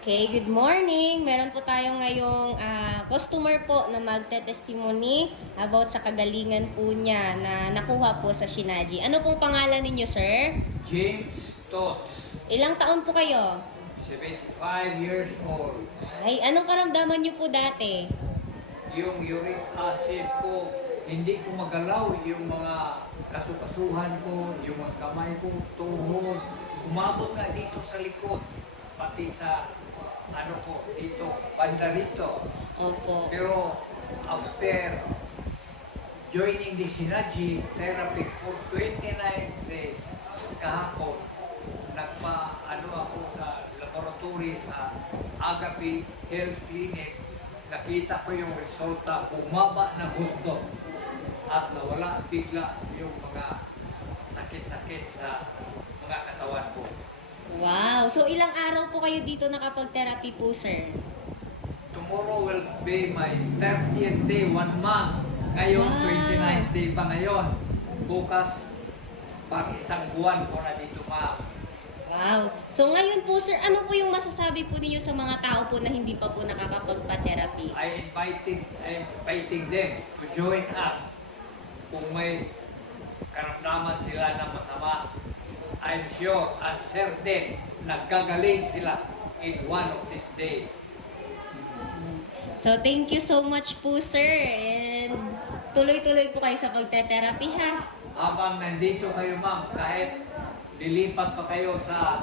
Okay, good morning. Meron po tayo ngayong customer po na magte-testimony about sa kagalingan po niya na nakuha po sa Shinaji. Ano pong pangalan ninyo, sir? James Tots, Ilang taon po kayo? 75 years old. Ay, anong karamdaman niyo po dati? Yung uric acid ko, hindi ko magalaw. Yung mga kasukasuhan ko, yung mga kamay ko, tuhod. Umabot nga dito sa likod, pati sa dito, banda rito. Opo. Pero after joining the Shinaji therapy for 29 days, kahapon, ako sa laboratory sa Agape Health Clinic, nakita ko yung resulta, bumaba na gusto at nawala bigla yung mga sakit-sakit sa mga katawan ko. Wow. So, ilang araw po kayo dito nakapag-therapy po, sir? Tomorrow will be my 30th day, 1 month. Ngayon, Wow. 29th day pa ngayon. Bukas, pang isang buwan ko na dito, ma'am. Wow. So, ngayon po, sir, ano po yung masasabi po ninyo sa mga tao po na hindi pa po nakakapagpa-therapy? I'm inviting them to join us. Kung may karamdaman sila na masama, I'm sure and certain nagkagaling sila in one of these days. So, thank you so much po, sir. And tuloy-tuloy po kayo sa pagte-therapy, ha? Habang nandito kayo, ma'am, kahit lilipat pa kayo sa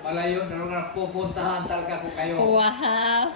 malayo na lugar, pupuntahan talaga ko kayo. Wow!